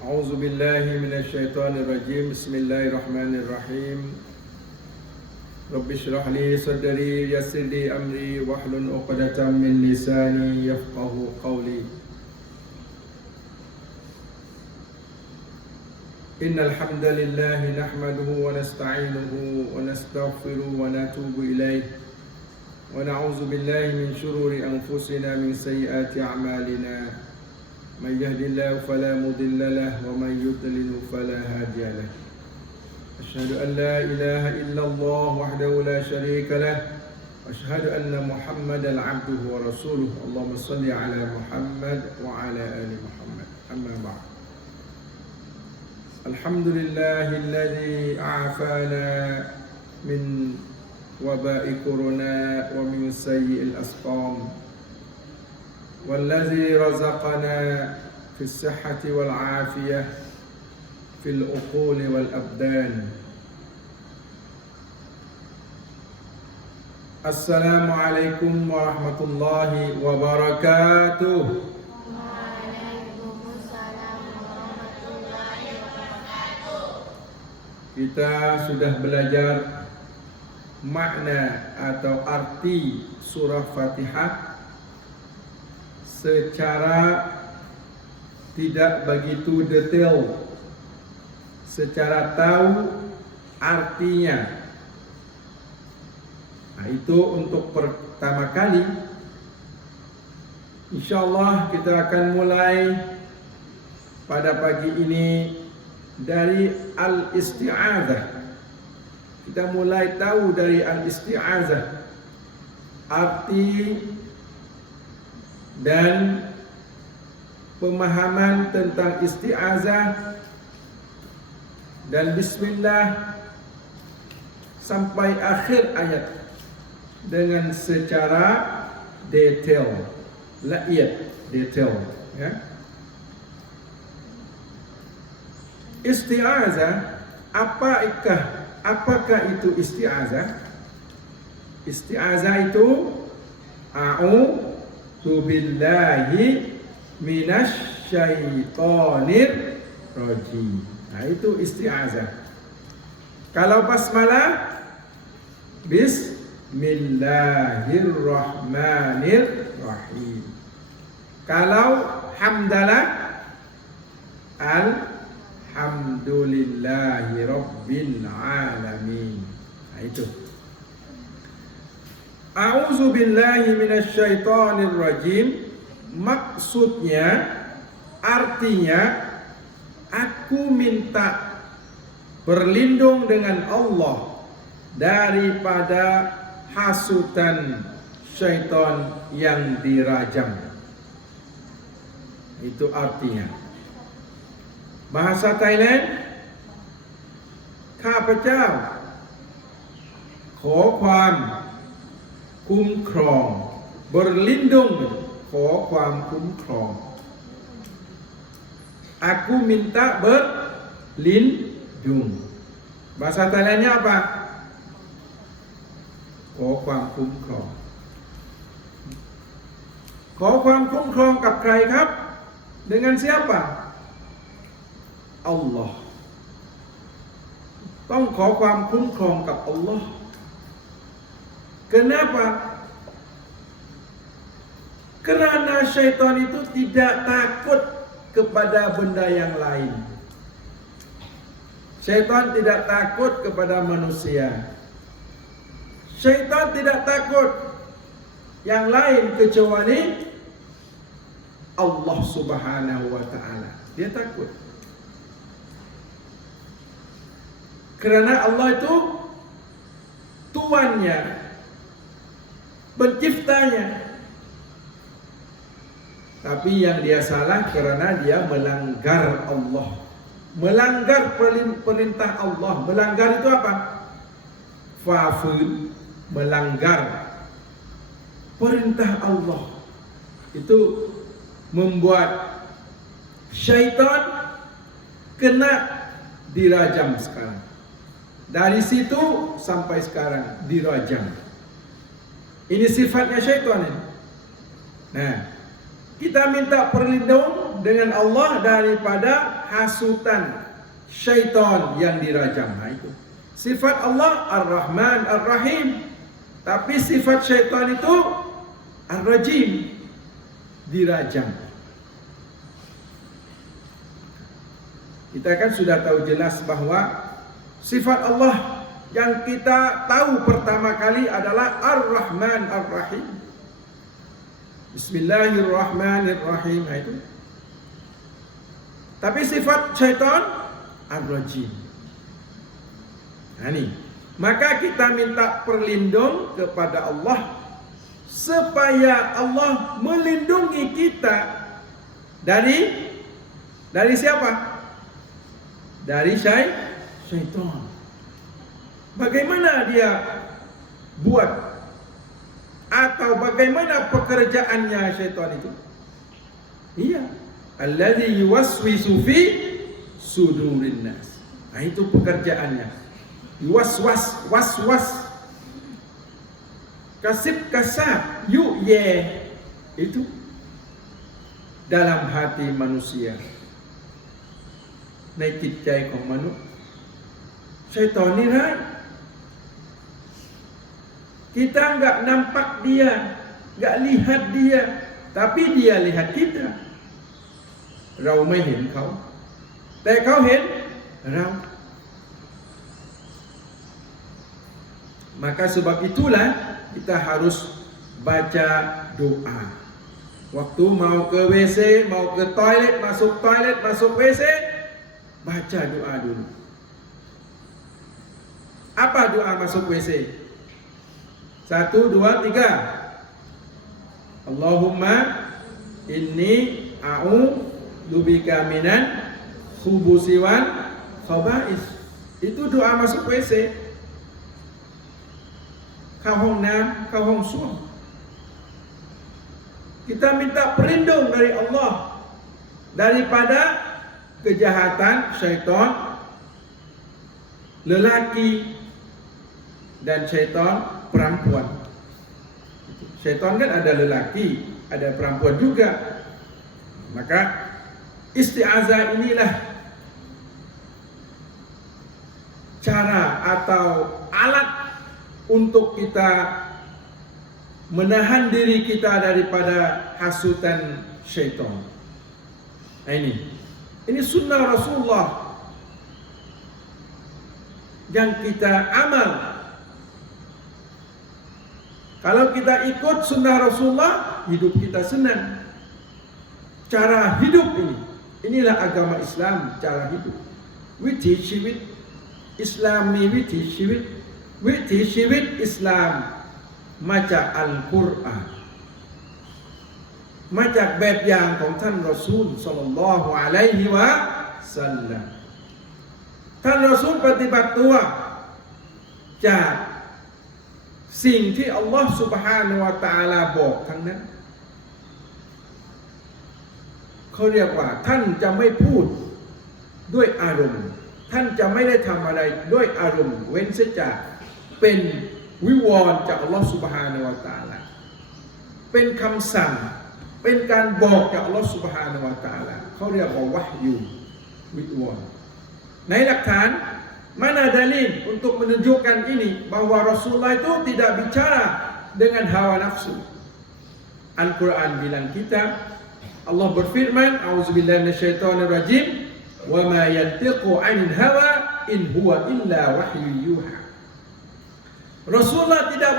أعوذ بالله من الشيطان الرجيم بسم الله الرحمن الرحيم رب اشرح لي صدري يسر لي أمري واحلل عقدة من لساني يفقه قولي إن الحمد لله نحمده ونستعينه ونستغفره ونتوب إليه ونعوذ بالله من شرور أنفسنا من سيئات أعمالنا من يهد الله فلا مضل له ومن يضلل فلا هادي له أشهد أن لا إله إلا الله وحده لا شريك له وأشهد أن محمدا عبده ورسوله اللهم صل على محمد وعلى آل محمد أما بعد الحمد لله الذي أعافانا من وباء كورونا ومن سيء الأسقام والذي رزقنا في الصحة والعافية في العقول والأبدان. السلام عليكم ورحمة الله وبركاته. Kita sudah belajar makna atau arti surah Fatihah secara tidak begitu detail, secara tahu artinya. Nah, itu untuk pertama kali. InsyaAllah kita akan mulai pada pagi ini dari al-isti'adzah. Kita mulai tahu dari al-isti'adzah, arti dan pemahaman tentang isti'adzah dan bismillah sampai akhir ayat dengan secara detail, detail, ya. Isti'adzah, apakah itu isti'adzah? Isti'adzah itu a'udzu billahi minasyaitonir rajim. Nah, itu isti'adzah. Kalau basmalah, bismillahirrahmanirrahim. Kalau hamdalah, alhamdulillahi rabbil alamin. Nah, itu. A'udzu billahi minasyaitonir rajim. Maksudnya, artinya, aku minta berlindung dengan Allah daripada hasutan syaitan yang dirajam. Itu artinya. Bahasa Thailand, ข้าพเจ้าขอความคุ้มครอง berlindung, ขอความคุ้มครอง aku minta berlindung. Bahasa Thailandnya apa? ขอความคุ้มครอง ขอความคุ้มครองกับใครครับ? Dengan siapa? Allah. ต้องขอความคุ้มครองกับ Allah. Kenapa? Kerana syaitan itu tidak takut kepada benda yang lain. Syaitan tidak takut kepada manusia. Syaitan tidak takut yang lain kecuali Allah Subhanahu wa ta'ala. Dia takut. Kerana Allah itu Tuannya, penciptanya. Tapi yang dia salah kerana dia melanggar Allah. Melanggar perintah Allah. Melanggar itu apa? Fa'fun, melanggar perintah Allah. Itu membuat syaitan kena dirajam sekarang. Dari situ sampai sekarang dirajam. Ini sifatnya syaitan ini. Nah, kita minta perlindungan dengan Allah daripada hasutan syaitan yang dirajam. Nah, itu sifat Allah Ar-Rahman Ar-Rahim. Tapi sifat syaitan itu Ar-Rajim, dirajam. Kita kan sudah tahu jelas bahwa sifat Allah yang kita tahu pertama kali adalah Ar-Rahman Ar-Rahim. Bismillahirrahmanirrahim. Nah, itu. Tapi sifat syaitan Ar-Rajim. Nah, ini. Maka kita minta perlindung kepada Allah supaya Allah melindungi kita dari siapa? Dari syaitan. Bagaimana dia buat atau bagaimana pekerjaannya syaitan itu? Iya, allazi yuwaswisu fi sudurin nas. Nah, itu pekerjaannya. Was, kasib kasab, itu dalam hati manusia.ในจิตใจของมนุษย์ชัยฏอนนี่ร้าย kita enggak nampak dia, enggak lihat dia, tapi dia lihat kita. เราไม่เห็นเขาแต่เขาเห็นเรา maka sebab itulah kita harus baca doa. Waktu mau ke WC, mau ke toilet, masuk WC, baca doa dulu. Apa doa masuk WC? 1, 2, 3. Allahumma inni a'udzubika minan khubusi wal khaba'is. Itu doa masuk WC. เข้าห้องน้ำเข้าห้องส้วม kita minta perlindung dari Allah daripada kejahatan syaitan lelaki dan syaitan perempuan. Syaitan kan ada lelaki, ada perempuan juga. Maka isti'azah inilah cara atau alat untuk kita menahan diri kita daripada hasutan syaitan. Nah, ini sunnah Rasulullah yang kita amal. Kalau kita ikut sunnah Rasulullah, hidup kita senang. Cara hidup inilah agama Islam, cara hidup. Withiชีวิต Islam มีวิถีชีวิต วิถีชีวิตอิสลามมาจากอัลกุรอานมาจากแบบอย่างของท่านรอซูลศ็อลลัลลอฮุอะลัยฮิวะซัลลัมท่านรอซูลปฏิบัติตัวจากสิ่งที่อัลลอฮฺซุบฮานะฮูวะตะอาลาบอกทั้งนั้นเขาเรียกว่าท่านจะไม่พูดด้วยอารมณ์ท่านจะไม่ได้ทำอะไรด้วยอารมณ์เว้นเสียจากเป็นวิวรณ์จากอัลลอฮฺซุบฮานะฮูวะตะอาลาเป็นคำสั่งเป็นการบอกจากอัลลอฮฺซุบฮานะฮูวะตะอาลาเขาเรียกว่าวะฮยูวิวรณ์ในหลักฐานmana dalil untuk menunjukkan ini bahwa Rasulullah itu tidak bicara dengan hawa nafsu. Al-Quran bilang kita, Allah berfirman, A'udzubillahi minasyaitonirrajim, wa ma yantiqu 'anil hawa in huwa illa wahyu yuha. Rasulullah tidak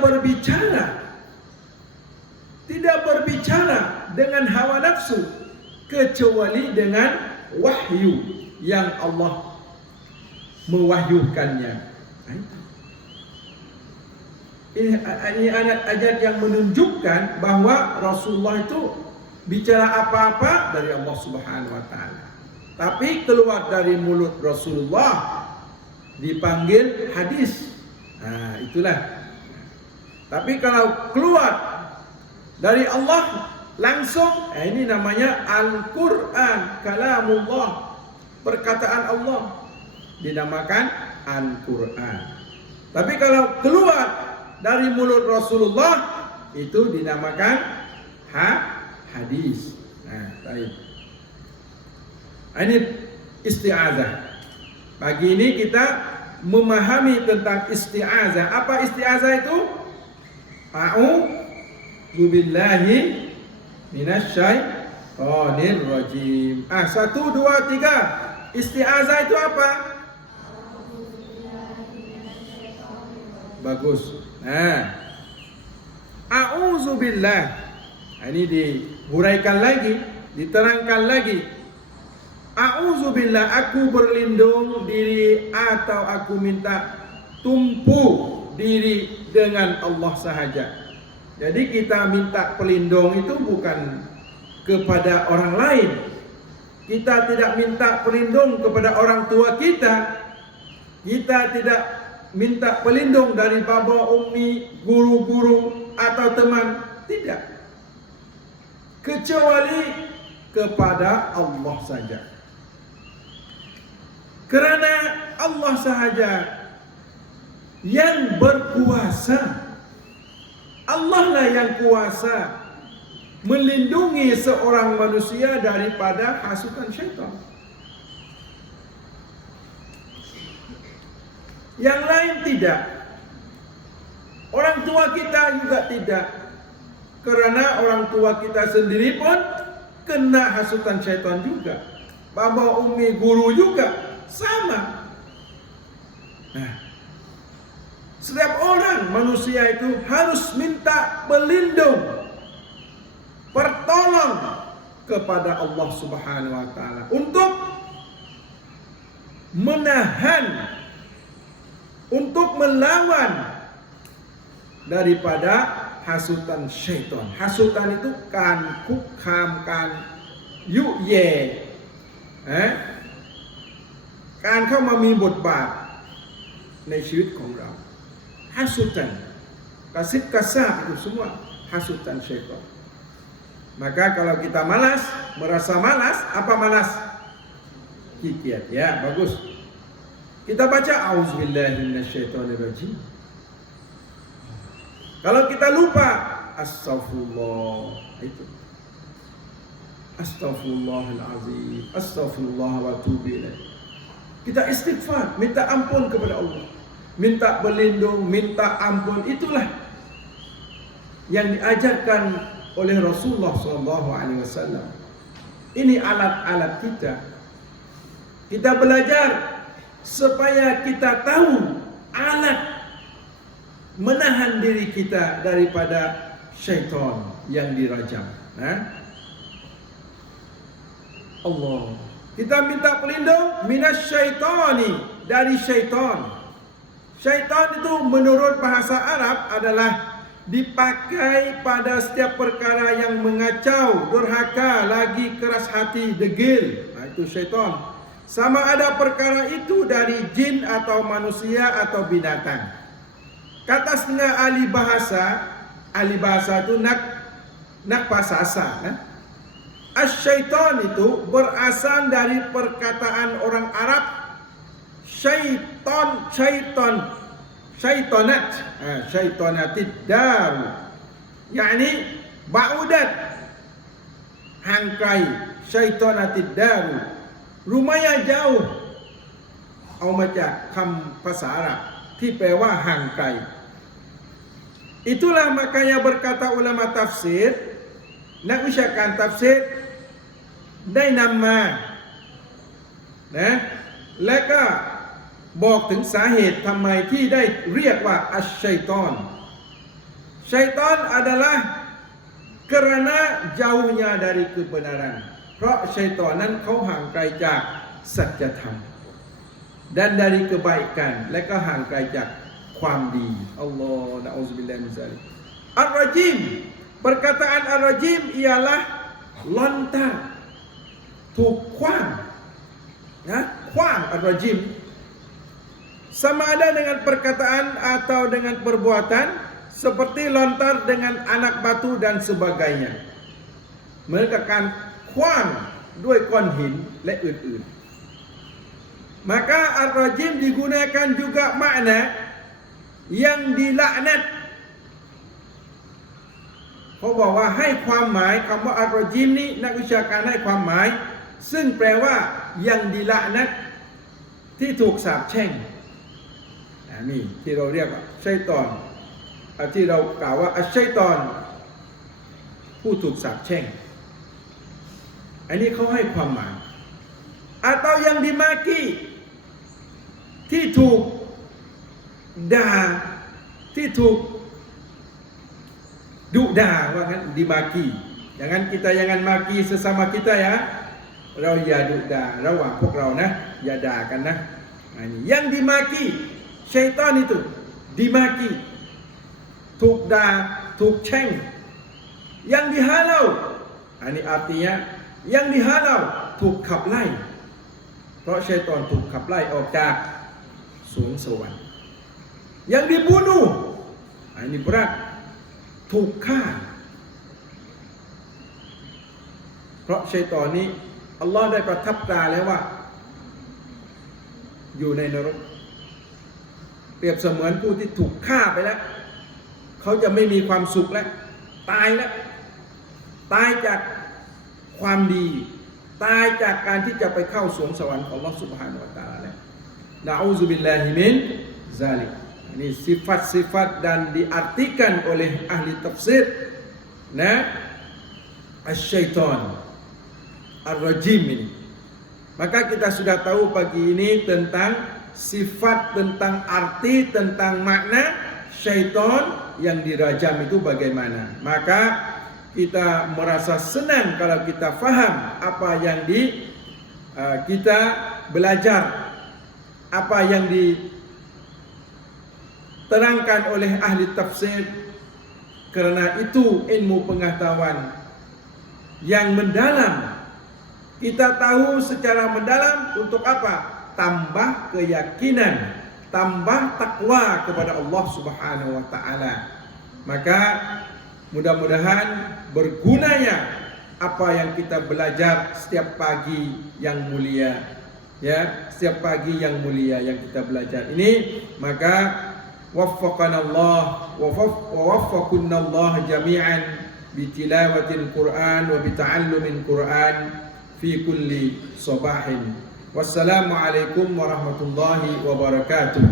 berbicara dengan hawa nafsu kecuali dengan wahyu yang Allah mewahyukannya. Ini ayat yang menunjukkan bahwa Rasulullah itu bicara apa-apa dari Allah Subhanahu wa taala. Tapi keluar dari mulut Rasulullah dipanggil hadis. Nah, itulah. Tapi kalau keluar dari Allah langsung, ini namanya Al-Qur'an, kalamullah, perkataan Allah, dinamakan Al-Quran. Tapi kalau keluar dari mulut Rasulullah itu dinamakan hadis. Nah, baik. Ini isti'azah. Pagi ini kita memahami tentang isti'azah. Apa isti'azah itu? A'udzu billahi minasyaitonir rajim. 1, 2, 3. Isti'azah itu apa? Bagus. A'udzu billah. Ini dihuraikan lagi, diterangkan lagi. A'udzubillah, aku berlindung diri atau aku minta tumpu diri dengan Allah sahaja. Jadi kita minta pelindung itu bukan kepada orang lain. Kita tidak minta pelindung kepada orang tua kita. Kita tidak minta pelindung dari bapa, ummi, guru-guru atau teman. Tidak. Kecuali kepada Allah saja. Kerana Allah sahaja yang berkuasa. Allah lah yang kuasa melindungi seorang manusia daripada hasutan syaitan. Yang lain tidak. Orang tua kita juga tidak. Kerana orang tua kita sendiri pun kena hasutan syaitan juga. Bapa, ummi, guru juga sama. Setiap orang manusia itu harus minta pelindung, pertolong kepada Allah Subhanahu wa taala untuk menahan, untuk melawan daripada hasutan syaitan. Hasutan itu kan, kukam, kan, yu'ye. การเข้ามามีบทบาทในชีวิตของเรา hasutan, kasih kasar itu semua hasutan syaitan. Maka kalau kita malas, merasa malas, apa malas? Kikiat, ya bagus. Kita baca auzubillahi minasyaitonirrajim. Kalau kita lupa, astaghfirullah, itu. Astaghfirullahalazim, astaghfirullah wa atubu ilaih. Kita istighfar, minta ampun kepada Allah, minta berlindung, minta ampun. Itulah yang diajarkan oleh Rasulullah SAW. Ini alat-alat kita. Kita belajar supaya kita tahu alat menahan diri kita daripada syaitan yang dirajam. Allah. Kita minta pelindung minasyaitani, dari syaitan. Syaitan itu menurut bahasa Arab adalah dipakai pada setiap perkara yang mengacau, durhaka, lagi keras hati, degil. Itu syaitan. Sama ada perkara itu dari jin atau manusia atau binatang. Kata setengah ahli bahasa itu nak pasasa. Asyaitan itu berasal dari perkataan orang Arab syaitanatid dar, yakni ba'udat, hangkai, syaitanatid dar, rumahnya jauh. Au maca kam bahasa Arab ที่แปลว่าห่างไกล Itulah makanya berkata ulama tafsir,นักวิชาการตัฟซีรได้นำมาและก็บอกถึงสาเหตุทำไมที่ได้เรียกว่าอัชชัยฏอน Syaitan adalah kerana jauhnya dari kebenaran. เพราะชัยฏอนนั้นเขาห่างไกลจากสัจธรรม dan dari kebaikan และก็ห่างไกลจากความดีอัลลอฮฺนะอูซุบิลลาฮิมินซาลิก Ar-Rajim, perkataan Ar-Rajim ialah lontar, ถูกขว้าง ขว้าง Ar-Rajim sama ada dengan perkataan atau dengan perbuatan seperti lontar dengan anak batu dan sebagainya. Mereka akan ขว้างด้วยก้อนหินและอื่นๆ Maka Ar-Rajim digunakan juga makna yang dilaknat. เขาบอกว่าให้ความหมายคำว่าอัรรอญิมนี้นักวิชาการให้ความหมาย ซึ่งแปลว่ายังดิละนัดที่ถูกสาปแช่งนี่ที่เราเรียกว่าชัยฏอนที่เรากล่าวว่าอัชชัยฏอนผู้ถูกสาปแช่งอันนี้เขาให้ความหมายatau yang dimaki ที่ถูกด่าที่ถูกดุด่าว่างั้น dimaki jangan kita jangan maki sesama kita ya เราอย่าดุด่าระหว่างพวกเรานะอย่าด่ากันนะini yang dimaki ชัยฏอนitu dimaki ถูกด่าถูกแช่ง yang dihalau ini artinya yang dihalau ถูกขับไล่เพราะชัยฏอนถูกขับไล่ออกจากสวงสวรรค์ yang dibunuh ini berat ถูกฆ่าเพราะชัยฏอนนี้อัลลอฮ์ได้ประทับตราแล้วว่าอยู่ในนรกเปรียบเสมือนผู้ที่ถูกฆ่าไปแล้วเขาจะไม่มีความสุขแล้วตายแล้วตายจากความดีตายจากการที่จะไปเข้าสวงสวรรค์ของอัลลอฮ์ซุบฮานะฮูวะตะอาลาแล้วนะอูซุบิลลาฮิมินซาลิกini sifat-sifat dan diartikan oleh ahli tafsir asy-syaitan ar-rajim ini. Maka kita sudah tahu pagi ini tentang sifat, tentang arti, tentang makna syaitan yang dirajam itu bagaimana. Maka kita merasa senang kalau kita faham apa yang kita belajar, apa yang diterangkan oleh ahli tafsir, karena itu ilmu pengetahuan yang mendalam. Kita tahu secara mendalam untuk apa? Tambah keyakinan, tambah takwa kepada Allah Subhanahu wa taala. Maka mudah-mudahan bergunanya apa yang kita belajar setiap pagi yang mulia, ya, setiap pagi yang mulia yang kita belajar ini. Maka waffaqanallah wa waffaqunallah jami'an bitilawatil Qur'an wa bita'allumil Qur'an fi kulli sabahin. Wassalamualaikum warahmatullahi wabarakatuh.